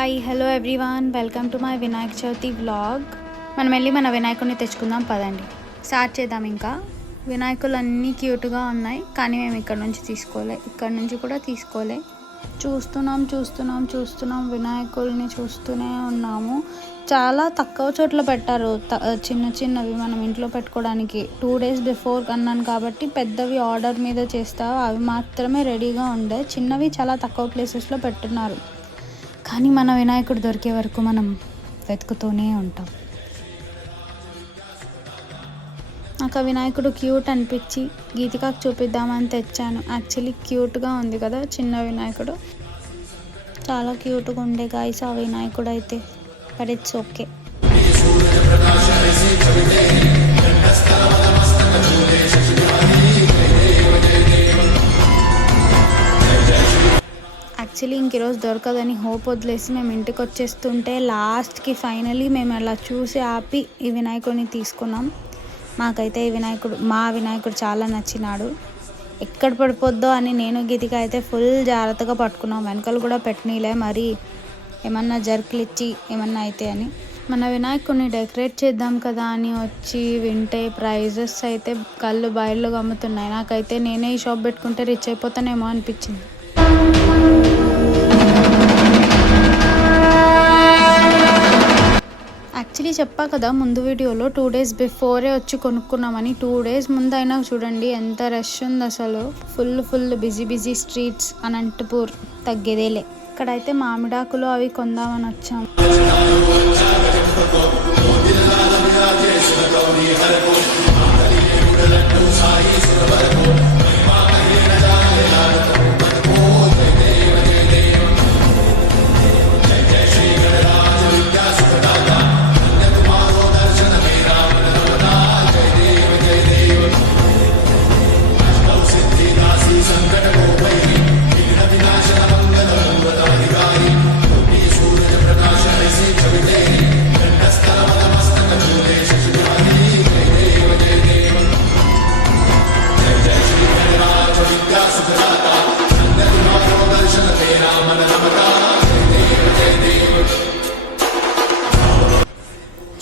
Hi hello everyone, welcome to my Vinayaka Chavithi vlog. మనం వెళ్ళి మన వినాయకుడిని తెచ్చుకుందాం పదండి. స్టార్ట్ చేద్దాం. ఇంకా వినాయకులు అన్నీ క్యూట్గా ఉన్నాయి, కానీ మేము ఇక్కడ నుంచి కూడా తీసుకోలే. చూస్తున్నాం వినాయకుల్ని చూస్తూనే ఉన్నాము. చాలా తక్కువ చోట్ల పెట్టారు, చిన్నవి మనం ఇంట్లో పెట్టుకోవడానికి. 2 days బిఫోర్ అన్నాను కాబట్టి పెద్దవి ఆర్డర్ మీద చేస్తా, అవి మాత్రమే రెడీగా ఉండే. చిన్నవి చాలా తక్కువ ప్లేసెస్లో పెట్టున్నారు, కానీ మన వినాయకుడు దొరికే వరకు మనం వెతుకుతూనే ఉంటాం. నాకు ఆ వినాయకుడు క్యూట్ అనిపించి గీతికాకు చూపిద్దామని తెచ్చాను. యాక్చువల్లీ క్యూట్గా ఉంది కదా చిన్న వినాయకుడు, చాలా క్యూట్గా ఉండే గాయస్ ఆ వినాయకుడు అయితే. But it's okay. యాక్చువల్లీ ఇంక ఈరోజు దొరకదని హోప్ వదిలేసి మేము ఇంటికి వచ్చేస్తుంటే లాస్ట్కి ఫైనలీ మేము అలా చూసి ఆపి ఈ వినాయకుడిని తీసుకున్నాం. మాకైతే మా వినాయకుడు చాలా నచ్చినాడు. ఎక్కడ పడిపోద్దో అని నేను గీతిక అయితే ఫుల్ జాగ్రత్తగా పట్టుకున్నాం. వెనకలు కూడా పెట్టనీలే, మరి ఏమన్నా జర్కులు ఇచ్చి ఏమన్నా అయితే అని. మన వినాయకుడిని డెకరేట్ చేద్దాం కదా అని వచ్చి వింటే ప్రైజెస్ అయితే కళ్ళు బయళ్ళు గమ్ముతున్నాయి. నాకైతే నేనే ఈ షాప్ పెట్టుకుంటే రిచ్ అయిపోతానేమో అనిపించింది. యాక్చువల్లీ చెప్పా కదా ముందు వీడియోలో 2 days బిఫోరే వచ్చి కొనుక్కున్నామని. 2 days ముందు అయినా చూడండి ఎంత రష్ ఉంది అసలు. ఫుల్ బిజీ స్ట్రీట్స్ అనంతపూర్, తగ్గేదేలే. ఇక్కడైతే మామిడాకులు అవి కొందామని వచ్చాం.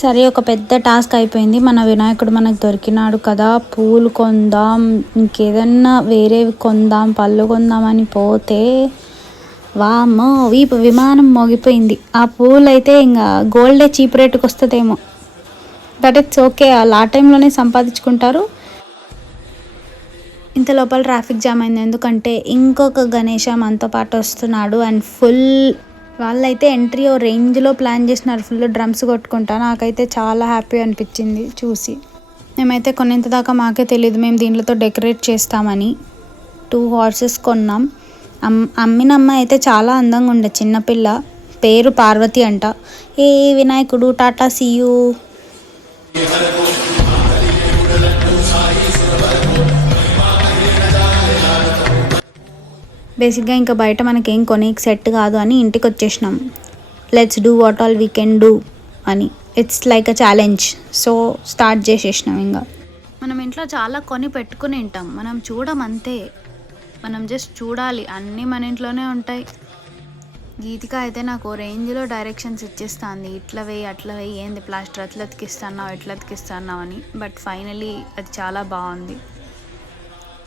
సరే, ఒక పెద్ద టాస్క్ అయిపోయింది. మన వినాయకుడు మనకు దొరికినాడు కదా, పూలు కొందాం, ఇంకేదన్నా వేరేవి కొందాం, పళ్ళు కొందామని పోతే వామ్మో విమానం మోగిపోయింది. ఆ పూలు అయితే ఇంకా గోల్డే చీప్ రేటుకి వస్తుందేమో. బట్ ఇట్స్ ఓకే, వాళ్ళు ఆ టైంలోనే సంపాదించుకుంటారు. ఇంత లోపల ట్రాఫిక్ జామ్ అయింది, ఎందుకంటే ఇంకొక గణేష మనతో పాటు వస్తున్నాడు. అండ్ వాళ్ళైతే ఎంట్రీ ఓ రేంజ్లో ప్లాన్ చేసినారు, ఫుల్ డ్రమ్స్ కొట్టుకుంటా. నాకైతే చాలా హ్యాపీ అనిపించింది చూసి. మేమైతే కొనేంత దాకా మాకే తెలియదు మేము దీంట్లతో డెకరేట్ చేస్తామని. 2 horses కొన్నాం. అమ్మినమ్మ అయితే చాలా అందంగా ఉండే, చిన్నపిల్ల, పేరు పార్వతి అంట. ఏ వినాయకుడు టాటా సీయూ. బేసిక్గా ఇంకా బయట మనకేం కొనేకి సెట్ కాదు అని ఇంటికి వచ్చేసినాం. Let's do what all we can do అని. It's like a challenge. So start చేసేసినాం. ఇంకా మనం ఇంట్లో చాలా కొని పెట్టుకుని ఉంటాం, మనం చూడమంతే. మనం జస్ట్ చూడాలి, అన్నీ మన ఇంట్లోనే ఉంటాయి. గీతిక అయితే నాకు రేంజ్లో డైరెక్షన్స్ ఇచ్చేస్తుంది, ఇట్లా వేయి అట్లా వేయి, ఏంది ప్లాస్టర్ అట్లా అతికిస్తున్నావు అని. బట్ ఫైనలీ అది చాలా బాగుంది.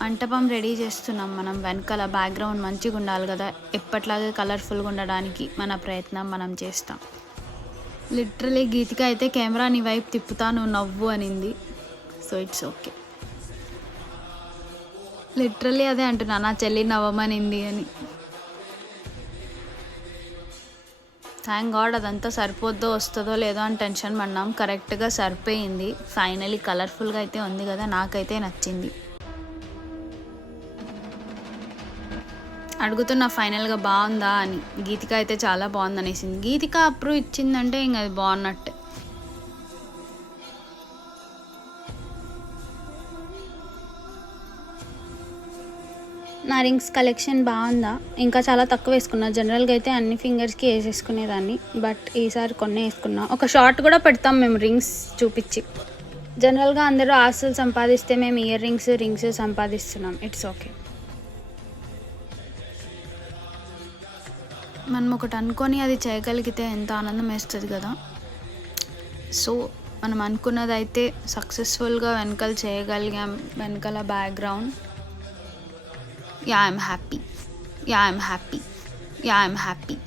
మంటపం రెడీ చేస్తున్నాం మనం. వెనకాల బ్యాక్గ్రౌండ్ మంచిగా ఉండాలి కదా, ఎప్పట్లాగే కలర్ఫుల్గా ఉండడానికి మన ప్రయత్నం మనం చేస్తాం. లిటరలీ గీతిక అయితే కెమెరా నీ వైపు తిప్పుతా, నువ్వు నవ్వు అనింది. So it's okay. లిటరలీ అదే అంటున్నా, నా చెల్లి నవ్వమనింది అని. థ్యాంక్ గాడ్ అదంతా సరిపోద్దో వస్తుందో లేదో అని టెన్షన్ పడినాం. కరెక్ట్గా సరిపోయింది. ఫైనలీ కలర్ఫుల్గా అయితే ఉంది కదా, నాకైతే నచ్చింది. అడుగుతున్నా ఫైనల్గా బాగుందా అని. గీతిక అయితే చాలా బాగుంది అనేసింది. గీతిక అప్రూవ్ ఇచ్చిందంటే ఇంక అది బాగున్నట్టే. నా రింగ్స్ కలెక్షన్ బాగుందా? ఇంకా చాలా తక్కువ వేసుకున్నా. జనరల్గా అయితే అన్ని ఫింగర్స్కి వేసేసుకునేదాన్ని, బట్ ఈసారి కొన్ని వేసుకున్నా. ఒక షార్ట్ కూడా పెడతాం మేము రింగ్స్ చూపించి. జనరల్గా అందరూ ఆస్తులు సంపాదిస్తే మేము ఇయర్ రింగ్స్ సంపాదిస్తున్నాం. It's okay. మనం ఒకటి అనుకొని అది చేయగలిగితే ఎంత ఆనందం వేస్తుంది కదా. సో మనం అనుకున్నది అయితే సక్సెస్ఫుల్గా వెనకాల చేయగలిగాం. వెనకాల background I'm happy, I'm happy, I'm happy.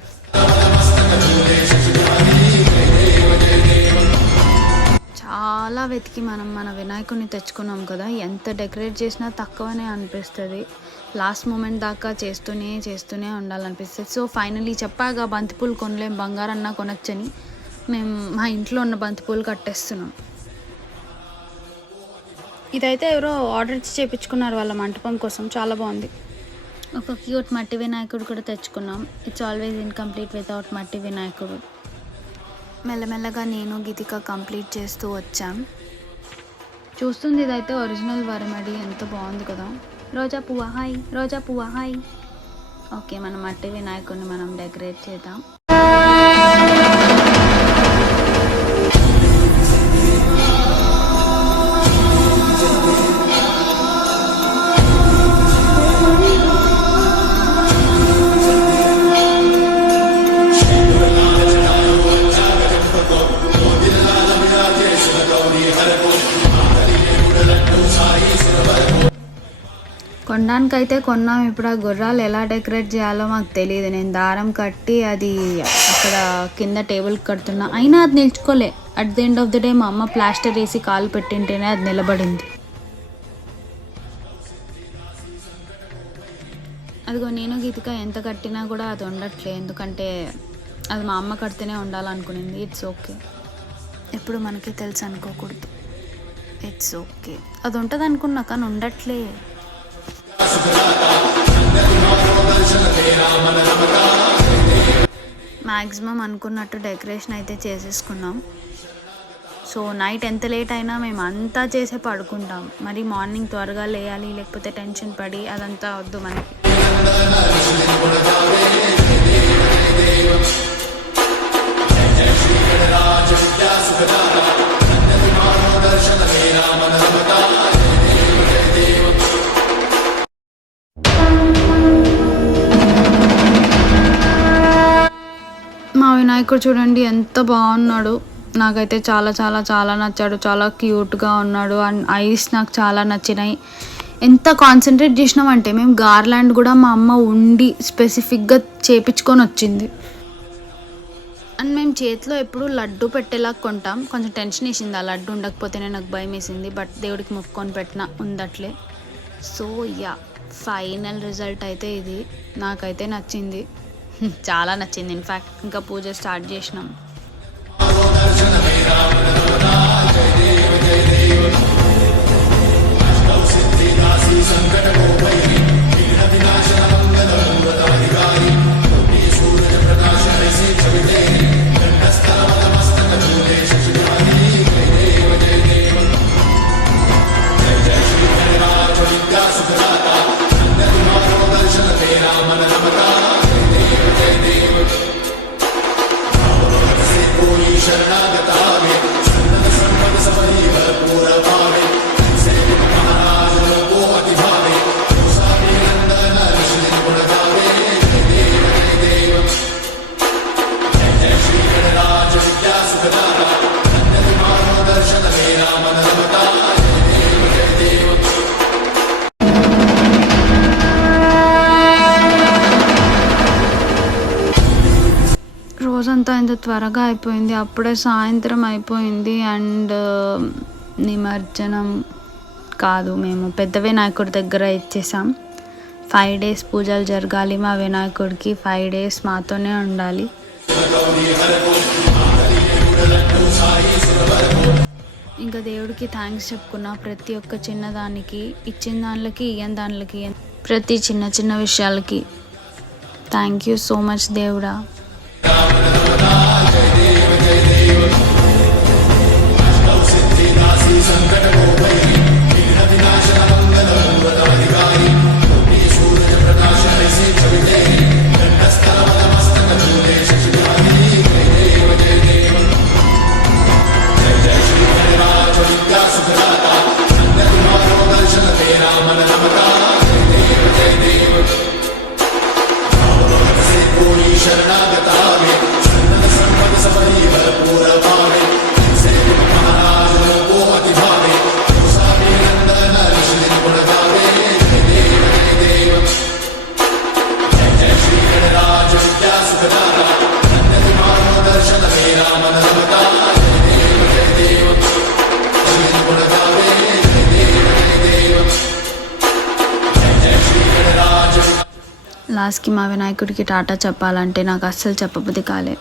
చాలా వెతికి మనం మన వినాయకుడిని తెచ్చుకున్నాం కదా. ఎంత డెకరేట్ చేసినా తక్కువనే అనిపిస్తుంది. లాస్ట్ మూమెంట్ దాకా చేస్తూనే ఉండాలనిపిస్తుంది. సో ఫైనలీ చెప్పాగా బంతిపూలు కొనలేం, బంగారన్నా కొనొచ్చని మేము మా ఇంట్లో ఉన్న బంతిపూలు కట్టేస్తున్నాం. ఇదైతే ఎవరో ఆర్డర్ ఇచ్చి చేయించుకున్నారు వాళ్ళ మంటపం కోసం. చాలా బాగుంది. ఒక క్యూట్ మట్టి వినాయకుడు కూడా తెచ్చుకున్నాం. ఇట్స్ ఆల్వేస్ ఇన్కంప్లీట్ వితౌట్ మట్టి వినాయకుడు. మెల్లమెల్లగా నేను గీతిక కంప్లీట్ చేస్తూ వచ్చాం. చూస్తుంది ఇదైతే ఒరిజినల్ వరమడి. ఎంత బాగుంది కదా. రోజా పువ్వా హాయ్, రోజా పువ్వా హాయ్. ఓకే, మన మట్టి వినాయకుడిని మనం డెకరేట్ చేద్దాం. కొనడానికైతే కొన్నాం. ఇప్పుడు ఆ గుర్రాలు ఎలా డెకరేట్ చేయాలో మాకు తెలియదు. నేను దారం కట్టి అది అక్కడ కింద టేబుల్ కడుతున్నా, అయినా అది నిల్చుకోలే. At the end of the day మా అమ్మ ప్లాస్టర్ వేసి కాలు పెట్టింటేనే అది నిలబడింది. అదిగో నేను గీతిక ఎంత కట్టినా కూడా అది ఉండట్లే. ఎందుకంటే అది మా అమ్మ కడితేనే ఉండాలనుకునింది. ఇట్స్ ఓకే, ఎప్పుడు మనకి తెలుసు అనుకోకూడదు. ఇట్స్ ఓకే, అది ఉంటుంది అనుకున్నా కానీ ఉండట్లే. మ్యాక్సిమం అనుకున్నట్టు డెకరేషన్ అయితే చేసేసుకున్నాం. సో నైట్ ఎంత లేట్ అయినా మేము అంతా చేసే పడుకుంటాం. మరి మార్నింగ్ త్వరగా లేయాలి, లేకపోతే టెన్షన్ పడి అదంతా వద్దు మనకి. మా వినాయకుడు చూడండి ఎంత బాగున్నాడు. నాకైతే చాలా చాలా చాలా నచ్చాడు. చాలా క్యూట్గా ఉన్నాడు. అండ్ ఐస్ నాకు చాలా నచ్చినాయి. ఎంత కాన్సన్ట్రేట్ చేసినామంటే మేము గార్లాండ్ కూడా మా అమ్మ ఉండి స్పెసిఫిక్గా చేపించుకొని వచ్చింది. అండ్ మేము చేతిలో ఎప్పుడు లడ్డు పెట్టేలా కొంటాం. కొంచెం టెన్షన్ వేసింది ఆ లడ్డు ఉండకపోతేనే, నాకు భయం వేసింది. బట్ దేవుడికి మొక్కుకొని పెట్టిన ఉందట్లే. సో యా, ఫైనల్ రిజల్ట్ అయితే ఇది. నాకైతే నచ్చింది, చాలా నచ్చింది. ఇన్ఫ్యాక్ట్ ఇంకా పూజ స్టార్ట్ చేసినాం. రోజంతా ఇంత త్వరగా అయిపోయింది. అప్పుడే సాయంత్రం అయిపోయింది. అండ్ నిమజ్జనం కాదు, మేము పెద్ద వినాయకుడి దగ్గర ఇచ్చేసాం. 5 days పూజలు జరగాలి మా వినాయకుడికి. 5 days మాతోనే ఉండాలి. ఇంకా దేవుడికి థ్యాంక్స్ చెప్పుకున్నా ప్రతి ఒక్క చిన్నదానికి, ఇచ్చిన దానిలకి ఇయ్యని దానిలకి, ప్రతి చిన్న చిన్న విషయాలకి థ్యాంక్ యూ సో మచ్ దేవుడా. Sharanam లాస్ట్కి మా వినాయకుడికి టాటా చెప్పాలంటే నాకు అస్సలు చెప్పబుద్ధి కాలే.